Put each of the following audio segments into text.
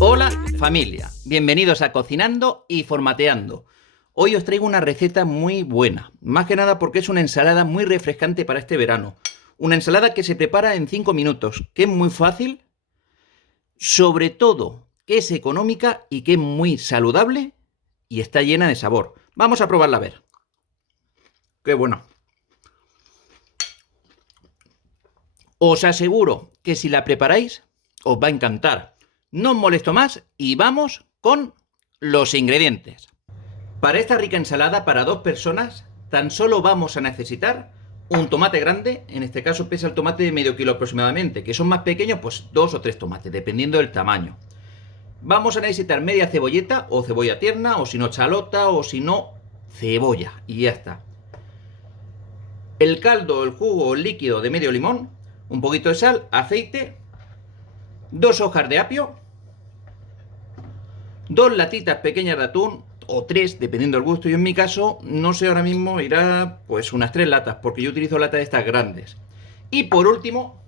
Hola familia, bienvenidos a Cocinando y Formateando. Hoy os traigo una receta muy buena, más que nada porque es una ensalada muy refrescante para este verano. Una ensalada que se prepara en 5 minutos, que es muy fácil, sobre todo que es económica y que es muy saludable y está llena de sabor. Vamos a probarla a ver. ¡Qué bueno! Os aseguro que si la preparáis os va a encantar. No os molesto más y vamos con los ingredientes. Para esta rica ensalada para 2 personas tan solo vamos a necesitar un tomate grande, en este caso pesa el tomate de medio kilo aproximadamente, que son más pequeños pues 2 o 3 tomates, dependiendo del tamaño. Vamos a necesitar media cebolleta o cebolla tierna o si no chalota o si no cebolla y ya está. El caldo, el jugo, el líquido de medio limón, un poquito de sal, aceite, 2 hojas de apio, 2 latitas pequeñas de atún, o 3, dependiendo del gusto. Yo en mi caso, no sé ahora mismo, irá pues unas 3 latas, porque yo utilizo latas de estas grandes. Y por último,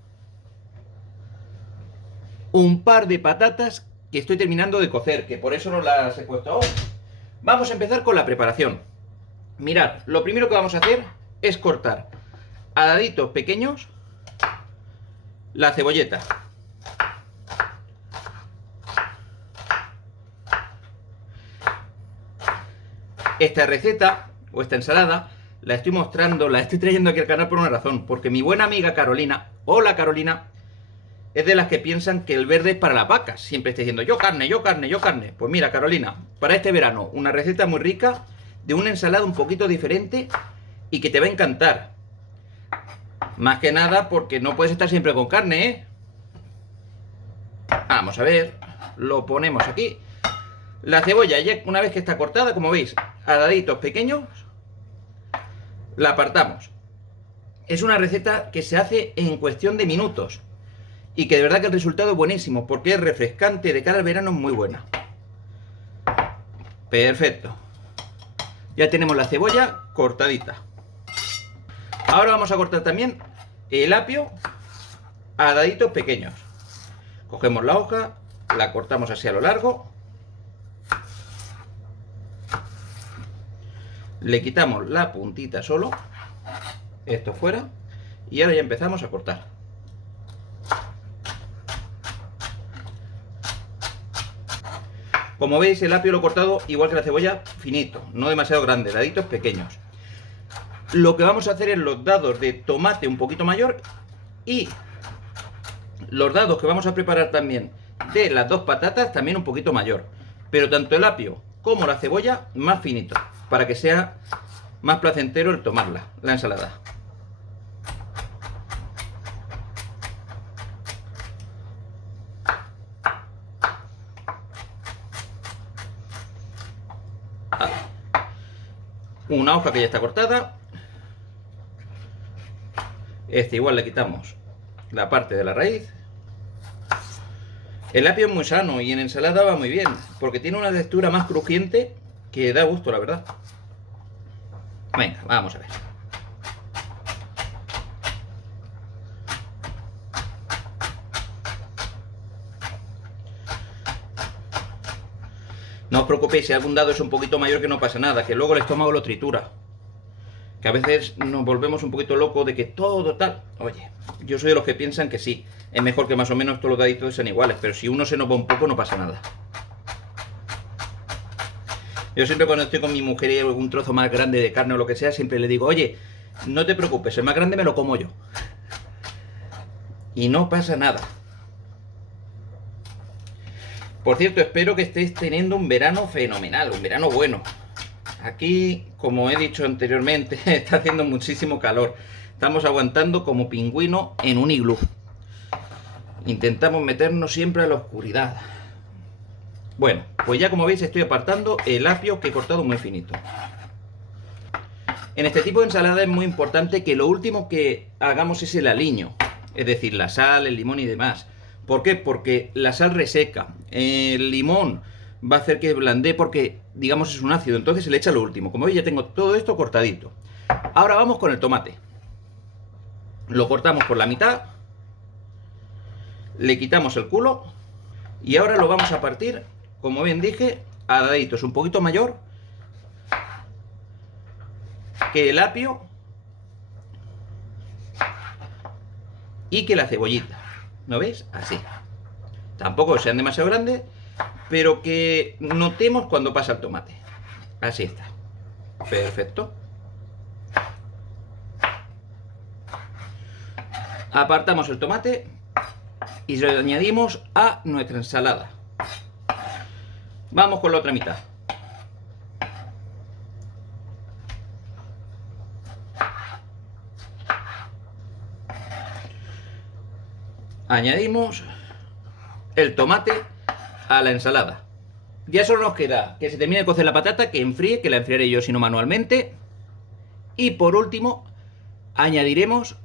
un par de patatas que estoy terminando de cocer, que por eso no las he puesto aún. Vamos a empezar con la preparación. Mirad, lo primero que vamos a hacer es cortar a daditos pequeños la cebolleta. Esta receta, o esta ensalada, la estoy mostrando, la estoy trayendo aquí al canal por una razón, porque mi buena amiga Carolina, hola Carolina, es de las que piensan que el verde es para las vacas. Siempre está diciendo, yo carne, yo carne, yo carne. Pues mira, Carolina, para este verano, una receta muy rica, de una ensalada un poquito diferente y que te va a encantar. Más que nada porque no puedes estar siempre con carne, ¿eh? Vamos a ver, lo ponemos aquí. La cebolla, ya una vez que está cortada, como veis, a daditos pequeños, la apartamos. Es una receta que se hace en cuestión de minutos y que de verdad que el resultado es buenísimo porque es refrescante, de cara al verano es muy buena. Perfecto. Ya tenemos la cebolla cortadita. Ahora vamos a cortar también el apio a daditos pequeños. Cogemos la hoja, la cortamos así a lo largo. Le quitamos la puntita solo, esto fuera, y ahora ya empezamos a cortar. Como veis, el apio lo he cortado igual que la cebolla, finito, no demasiado grande, daditos pequeños. Lo que vamos a hacer es los dados de tomate un poquito mayor y los dados que vamos a preparar también de las 2 patatas también un poquito mayor. Pero tanto el apio como la cebolla más finito, para que sea más placentero el tomarla, la ensalada. Una hoja que ya está cortada. Este igual le quitamos la parte de la raíz. El apio es muy sano y en ensalada va muy bien, porque tiene una textura más crujiente que da gusto, la verdad. Venga, vamos a ver. No os preocupéis, si algún dado es un poquito mayor que no pasa nada, que luego el estómago lo tritura. Que a veces nos volvemos un poquito locos de que todo tal. Oye, yo soy de los que piensan que sí, es mejor que más o menos todos los daditos sean iguales, pero si uno se nos va un poco no pasa nada. Yo siempre cuando estoy con mi mujer y hay algún trozo más grande de carne o lo que sea, siempre le digo, oye, no te preocupes, el más grande me lo como yo. Y no pasa nada. Por cierto, espero que estéis teniendo un verano fenomenal, un verano bueno. Aquí, como he dicho anteriormente, está haciendo muchísimo calor. Estamos aguantando como pingüino en un iglú. Intentamos meternos siempre a la oscuridad. Bueno, pues ya como veis estoy apartando el apio que he cortado muy finito. En este tipo de ensalada es muy importante que lo último que hagamos es el aliño. Es decir, la sal, el limón y demás. ¿Por qué? Porque la sal reseca. El limón va a hacer que blandee porque, digamos, es un ácido. Entonces se le echa lo último. Como veis ya tengo todo esto cortadito. Ahora vamos con el tomate. Lo cortamos por la mitad. Le quitamos el culo. Y ahora lo vamos a partir, como bien dije, a daditos, un poquito mayor que el apio y que la cebollita. ¿No veis? Así. Tampoco sean demasiado grandes, pero que notemos cuando pasa el tomate. Así está. Perfecto. Apartamos el tomate y lo añadimos a nuestra ensalada. Vamos con la otra mitad. Añadimos el tomate a la ensalada. Ya solo nos queda que se termine de cocer la patata, que enfríe, que la enfriaré yo si no manualmente. Y por último, añadiremos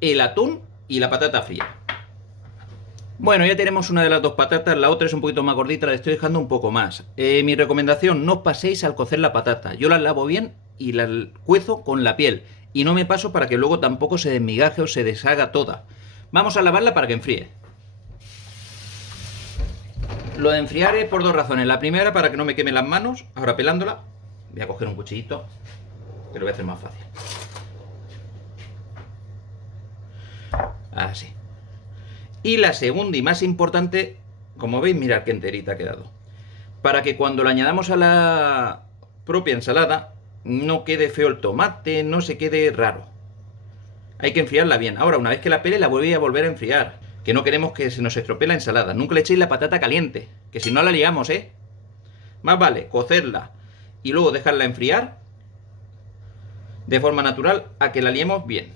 el atún y la patata fría. Bueno, ya tenemos una de las dos patatas, la otra es un poquito más gordita, la estoy dejando un poco más. Mi recomendación, no os paséis al cocer la patata. Yo la lavo bien y la cuezo con la piel. Y no me paso para que luego tampoco se desmigaje o se deshaga toda. Vamos a lavarla para que enfríe. Lo de enfriar es por dos razones. La primera, para que no me queme las manos, ahora pelándola. Voy a coger un cuchillito, que lo voy a hacer más fácil. Así. Y la segunda y más importante, como veis, mirad qué enterita ha quedado. Para que cuando la añadamos a la propia ensalada, no quede feo el tomate, no se quede raro. Hay que enfriarla bien. Ahora, una vez que la pele, la voy a volver a enfriar. Que no queremos que se nos estropee la ensalada. Nunca le echéis la patata caliente, que si no la liamos, ¿eh? Más vale cocerla y luego dejarla enfriar de forma natural a que la liemos bien.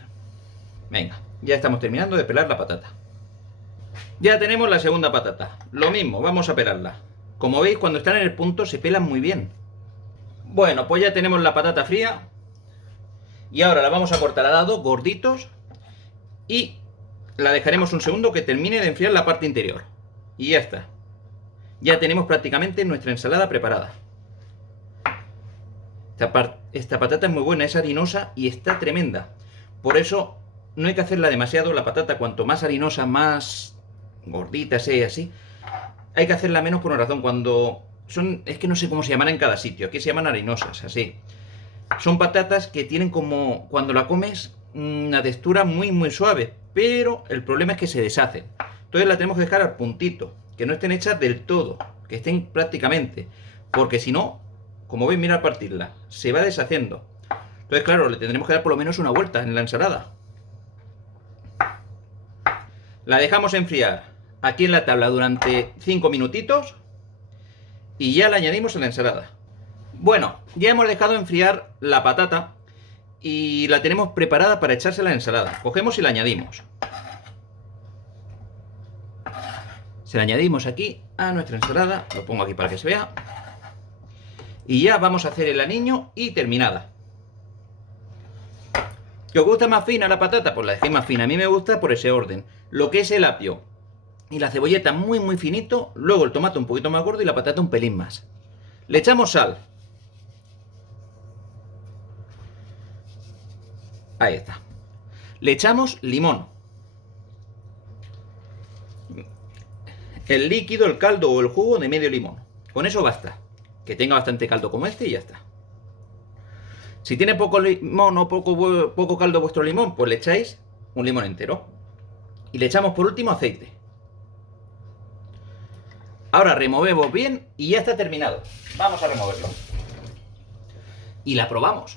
Venga, ya estamos terminando de pelar la patata. Ya tenemos la segunda patata. Lo mismo, vamos a pelarla. Como veis, cuando están en el punto se pelan muy bien. Bueno, pues ya tenemos la patata fría. Y ahora la vamos a cortar a dados gorditos. Y la dejaremos un segundo que termine de enfriar la parte interior. Y ya está. Ya tenemos prácticamente nuestra ensalada preparada. Esta patata es muy buena, es harinosa y está tremenda. Por eso no hay que hacerla demasiado. La patata, cuanto más harinosa, más gordita sea así, hay que hacerla menos por una razón. Cuando son, es que no sé cómo se llaman en cada sitio. Aquí se llaman harinosas, así. Son patatas que tienen como, cuando la comes, una textura muy suave. Pero el problema es que se deshacen. Entonces la tenemos que dejar al puntito. Que no estén hechas del todo. Que estén prácticamente. Porque si no, como veis, mira al partirla, se va deshaciendo. Entonces, claro, le tendremos que dar por lo menos una vuelta en la ensalada. La dejamos enfriar aquí en la tabla durante 5 minutitos y ya la añadimos en la ensalada. Bueno, ya hemos dejado enfriar la patata y la tenemos preparada para echarse a la ensalada. Cogemos y la añadimos. Se la añadimos aquí a nuestra ensalada. Lo pongo aquí para que se vea. Y ya vamos a hacer el aliño y terminada. ¿Que os gusta más fina la patata? Pues la dejéis más fina. A mí me gusta por ese orden. Lo que es el apio y la cebolleta muy finito. Luego el tomate un poquito más gordo y la patata un pelín más. Le echamos sal. Ahí está. Le echamos limón. El líquido, el caldo o el jugo de medio limón. Con eso basta. Que tenga bastante caldo como este y ya está. Si tiene poco limón o poco caldo vuestro limón, pues le echáis un limón entero. Y le echamos por último aceite. Ahora removemos bien y ya está terminado. Vamos a removerlo. Y la probamos.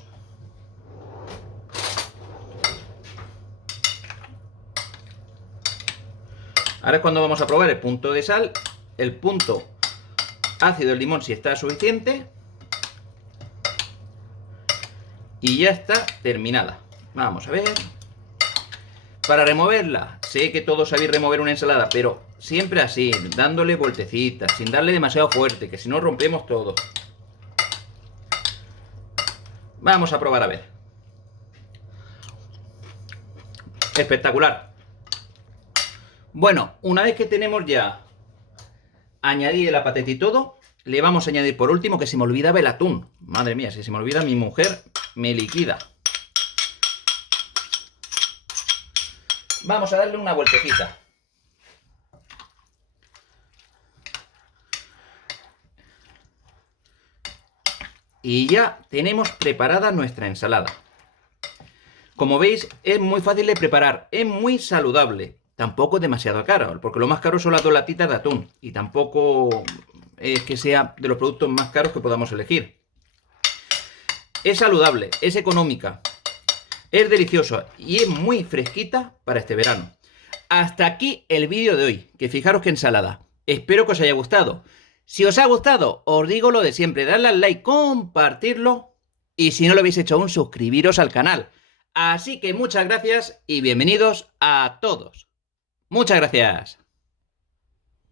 Ahora es cuando vamos a probar el punto de sal, el punto ácido del limón si está suficiente. Y ya está terminada. Vamos a ver. Para removerla, sé que todos sabéis remover una ensalada, pero siempre así, dándole vueltecitas, sin darle demasiado fuerte, que si no rompemos todo. Vamos a probar a ver. Espectacular. Bueno, una vez que tenemos ya añadido la patata y todo, le vamos a añadir por último, que se me olvidaba, el atún. Madre mía, si se me olvida, mi mujer me liquida. Vamos a darle una vueltecita. Y ya tenemos preparada nuestra ensalada. Como veis, es muy fácil de preparar, es muy saludable. Tampoco es demasiado caro, porque lo más caro son las 2 latitas de atún. Y tampoco es que sea de los productos más caros que podamos elegir. Es saludable, es económica, es deliciosa y es muy fresquita para este verano. Hasta aquí el vídeo de hoy, que fijaros qué ensalada. Espero que os haya gustado. Si os ha gustado, os digo lo de siempre, darle al like, compartirlo y si no lo habéis hecho aún, suscribiros al canal. Así que muchas gracias y bienvenidos a todos. Muchas gracias.